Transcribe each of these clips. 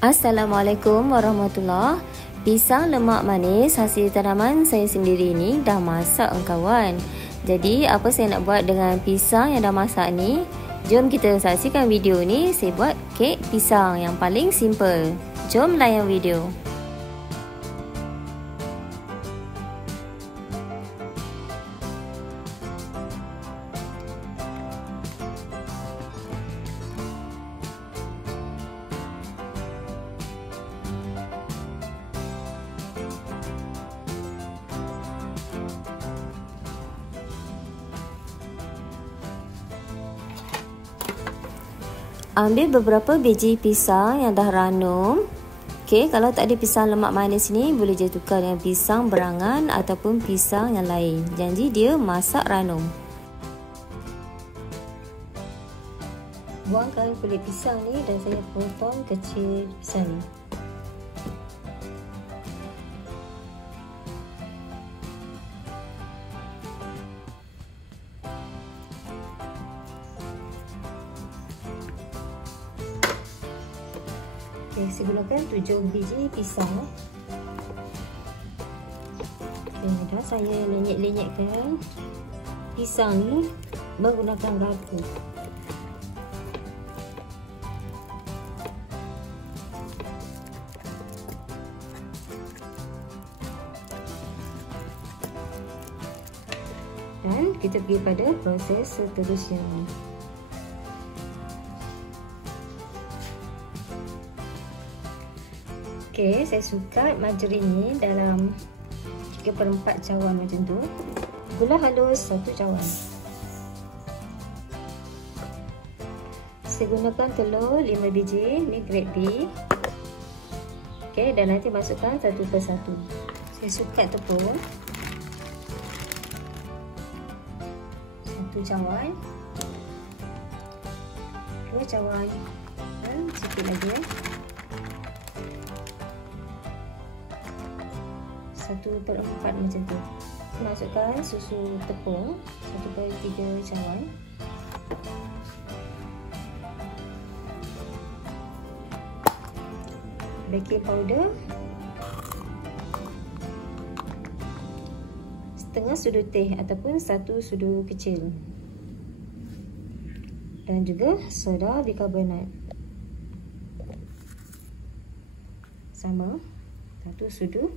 Assalamualaikum warahmatullahi. Pisang lemak manis hasil tanaman saya sendiri ni dah masak kawan. Jadi apa saya nak buat dengan pisang yang dah masak ni? Jom kita saksikan video ni. Saya buat kek pisang yang paling simple. Jom layan video. Ambil beberapa biji pisang yang dah ranum. Okey, kalau tak ada pisang lemak manis ni, boleh je tukar dengan pisang berangan ataupun pisang yang lain. Janji dia masak ranum. Buangkan kulit pisang ni dan saya potong kecil pisang ni. Saya gunakan 7 biji pisang. Dah saya lenyek-lenyekkan pisang ni menggunakan garpu. Dan kita pergi pada proses seterusnya. Okey, saya sukat margarin ni dalam 3/4 cawan macam tu. Gula halus 1 cawan. Saya gunakan telur 5 biji, ni grade B. Okey, dan nanti masukkan satu persatu. Saya sukat tepung 1 cawan, 2 cawan, dan sikit lagi 1/4 macam tu. Masukkan susu tepung 1/3 cawan. Baking powder setengah sudu teh ataupun 1 sudu kecil. Dan juga soda bikarbonat. Sama 1 sudu.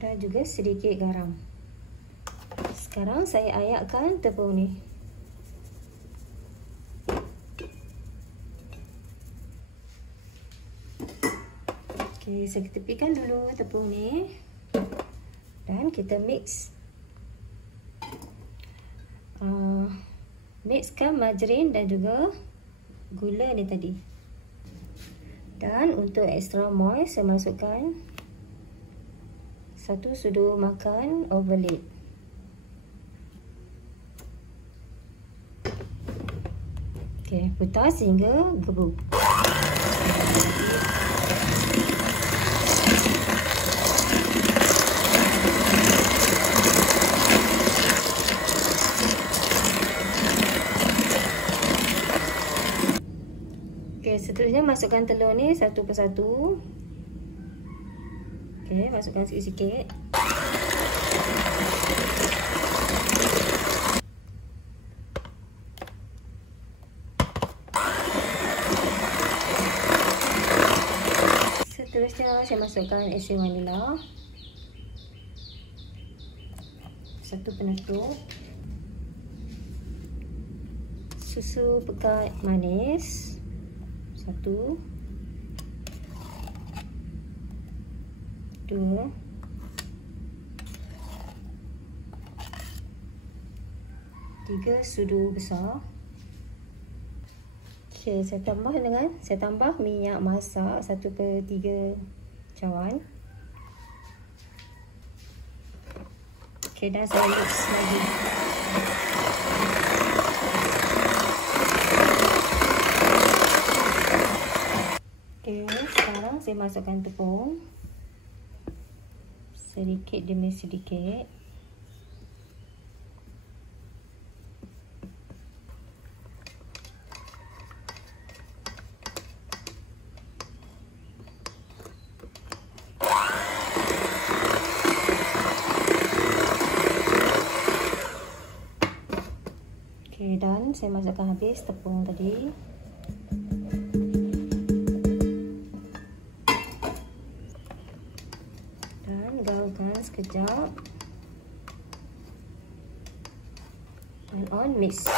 Dan juga sedikit garam. Sekarang saya ayakkan tepung ni. Okey, saya tepikan dulu tepung ni. Dan kita mixkan margarin dan juga gula ni tadi. Dan untuk extra moist saya masukkan 1 sudu makan overload. Okey, putar sehingga gebuk. Okey, seterusnya masukkan telur ni satu persatu. Okey, masukkan sikit-sikit. Seterusnya saya masukkan esen vanila. 1 penutup. Susu pekat manis 1, 2, 3 sudu besar. Okey, saya tambah minyak masak 1/3 cawan. Okey, dan saya mix lagi. Okey, sekarang saya masukkan tepung. Sedikit demi sedikit. Dan saya masukkan habis tepung tadi. Dan gaulkan sekejap. And on mix.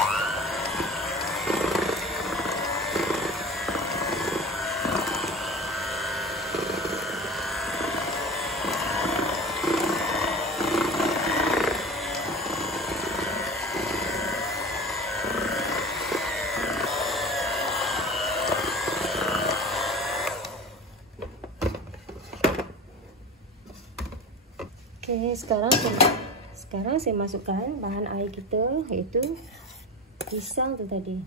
Okay, sekarang saya masukkan bahan air kita, iaitu pisang tu tadi.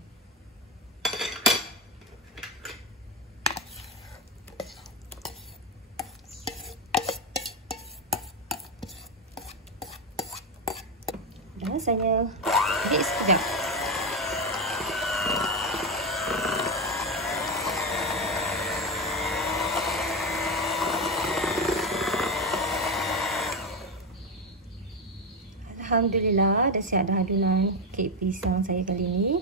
Dan saya mix sekejap. Alhamdulillah, dah siap dah adunan kek pisang saya kali ini.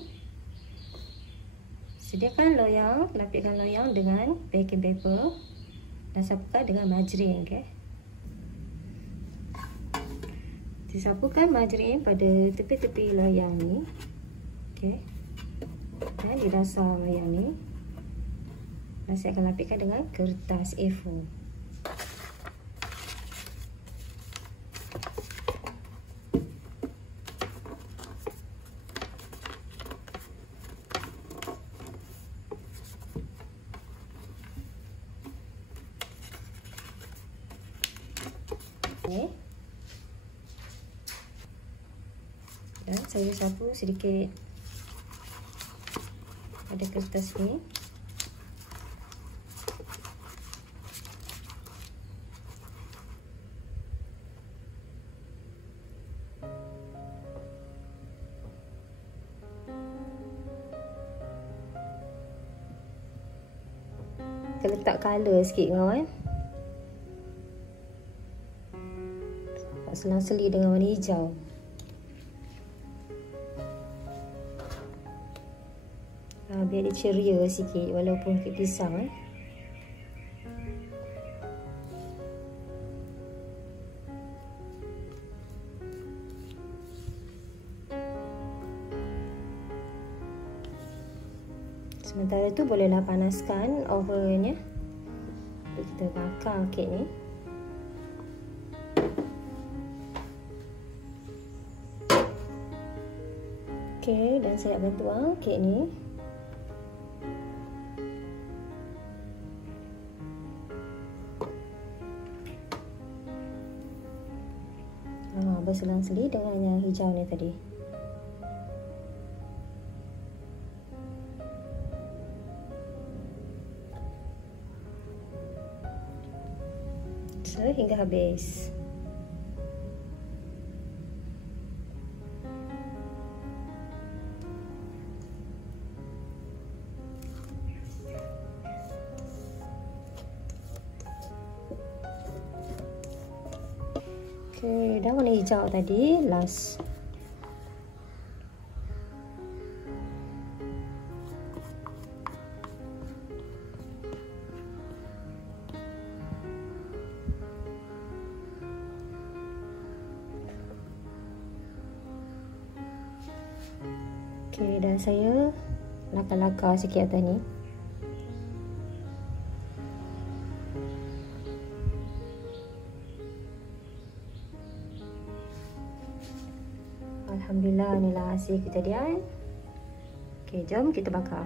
Sediakan loyang, lapikkan loyang dengan baking paper dan sapukan dengan margarin, okey. Disapukan margarin pada tepi-tepi loyang ni, okey. Dan di dasar loyang ni, dan saya akan lapikkan dengan kertas A4. Dan saya sapu sedikit pada kertas ni. Kita letak colour sikit kawan. Selang-seli dengan warna hijau. Biar dia ceria sikit walaupun kek pisang. Sementara tu bolehlah panaskan ovennya untuk kita bakar kek ni. Okey, dan saya akan tuang kek ni. Berselang-seli dengan yang hijau ni tadi. Sehingga habis. Okay, dah warna hijau tadi, last. Okay, dan saya lakar-lakar sikit atas ni. Alhamdulillah, inilah hasil kita dia. Okey, jom kita bakar.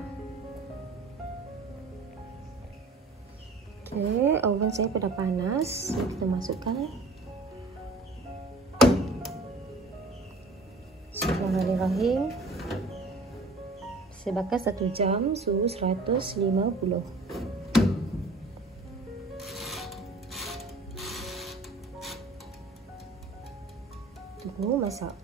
Okey, oven saya dah panas. Kita masukkan. Bismillahirrahmanirrahim. Saya bakar 1 jam, suhu 150. Tunggu masak.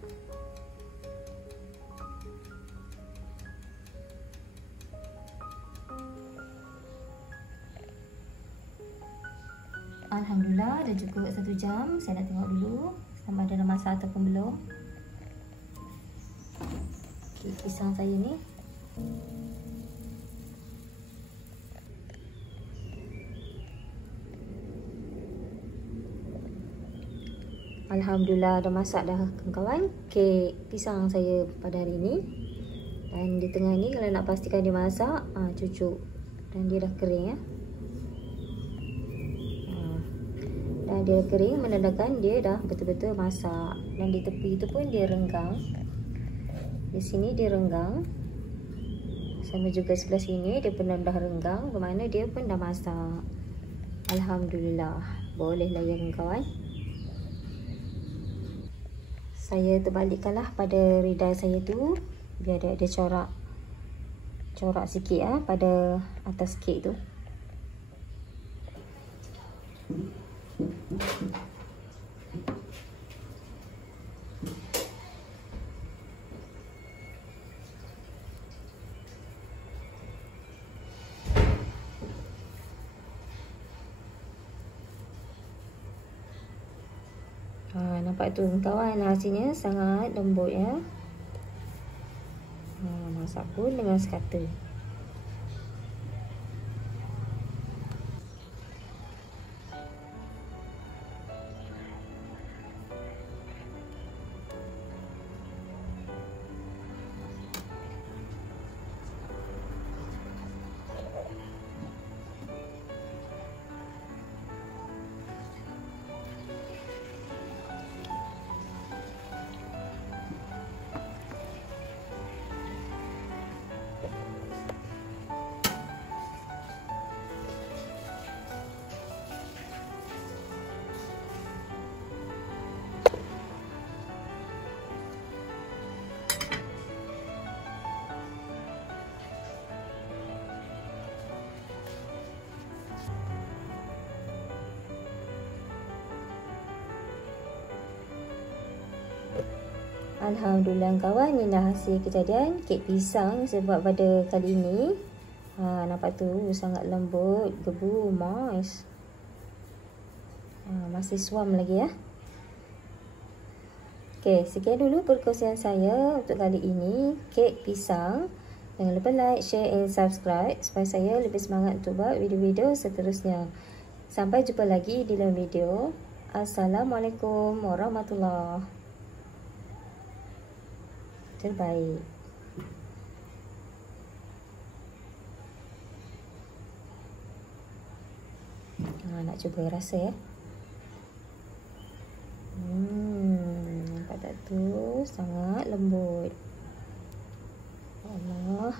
Alhamdulillah, dah cukup 1 jam. Saya nak tengok dulu sama ada dah masak ataupun belum. kek pisang saya ni. Alhamdulillah dah masak dah kawan-kawan kek pisang saya pada hari ni. Dan di tengah ni kalau nak pastikan dia masak, cucuk. Dan dia dah kering ya. Dan dia kering menandakan dia dah betul-betul masak. Dan di tepi tu pun dia renggang. Di sini dia renggang. Sama juga sebelah sini dia pun dah renggang, bermakna dia pun dah masak. Alhamdulillah. Boleh lah ya kawan-kawan. Saya terbalikkanlah pada lidah saya tu biar dia ada corak sikit pada atas kek tu. Nampak tu kawan, hasilnya sangat lembut ya. Masak pun dengan sekata. Alhamdulillah kawan, inilah hasil kejadian kek pisang yang saya buat pada kali ini. Nampak tu sangat lembut, gebu, moist. Masih suam lagi ya. Okey, sekian dulu perkongsian saya untuk kali ini kek pisang. Jangan lupa like, share and subscribe supaya saya lebih semangat untuk buat video-video seterusnya. Sampai jumpa lagi di dalam video. Assalamualaikum warahmatullahi wabarakatuh. Terbaik. Nak cuba rasa ya. Nampak tak tu sangat lembut. Allah.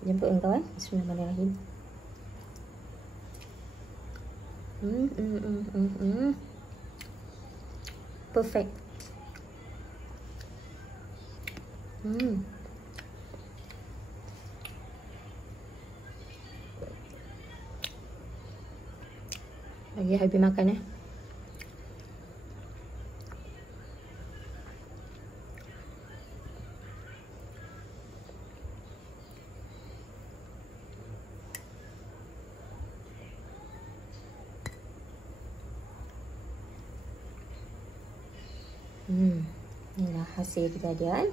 Jemput kawan. Bismillahirrahmanirrahim. Perfect. Lagi habis makan ya. Inilah hasil kejadian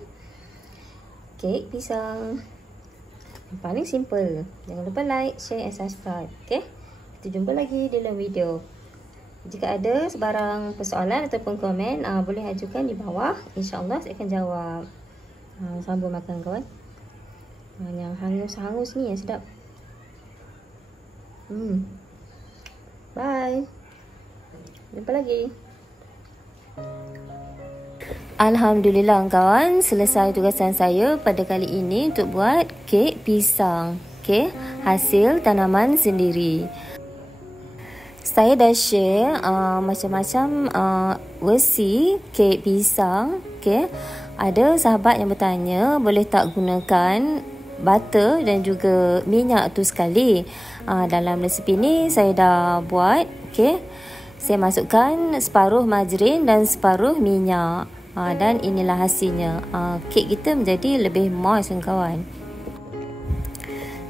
kek pisang yang paling simple. Jangan lupa like, share and subscribe. Okay, kita jumpa lagi dalam video. Jika ada sebarang persoalan ataupun komen, boleh ajukan di bawah. InsyaAllah saya akan jawab. Sambung makan kawan. Yang hangus-hangus ni yang sedap. Bye. Jumpa lagi. Alhamdulillah kawan, selesai tugasan saya pada kali ini untuk buat kek pisang. Okey, hasil tanaman sendiri. Saya dah share macam-macam versi kek pisang. Okey, ada sahabat yang bertanya boleh tak gunakan butter dan juga minyak tu sekali. Dalam resipi ni saya dah buat. Okey, saya masukkan separuh margarin dan separuh minyak. Dan inilah hasilnya. Kek kita menjadi lebih moist kawan.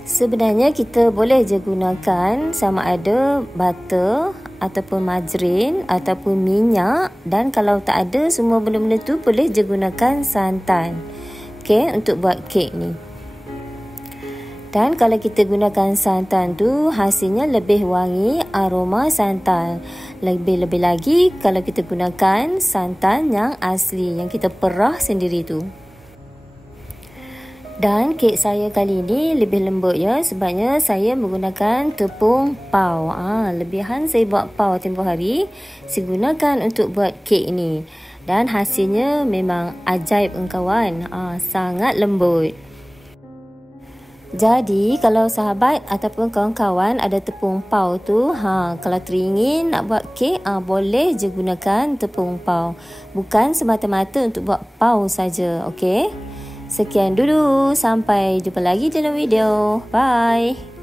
Sebenarnya kita boleh je gunakan sama ada butter ataupun margarin ataupun minyak. Dan kalau tak ada semua benda-benda tu, boleh je gunakan santan. okey, untuk buat kek ni. Dan kalau kita gunakan santan tu, hasilnya lebih wangi, aroma santan. Lebih-lebih lagi kalau kita gunakan santan yang asli, yang kita perah sendiri tu. Dan kek saya kali ni lebih lembut ya, sebabnya saya menggunakan tepung pau. Lebihan saya buat pau tempoh hari, saya gunakan untuk buat kek ni. Dan hasilnya memang ajaib kawan, sangat lembut. Jadi kalau sahabat ataupun kawan-kawan ada tepung pau tu, kalau teringin nak buat kek, boleh je gunakan tepung pau. Bukan semata-mata untuk buat pau saja, okey? Sekian dulu, sampai jumpa lagi dalam video. Bye.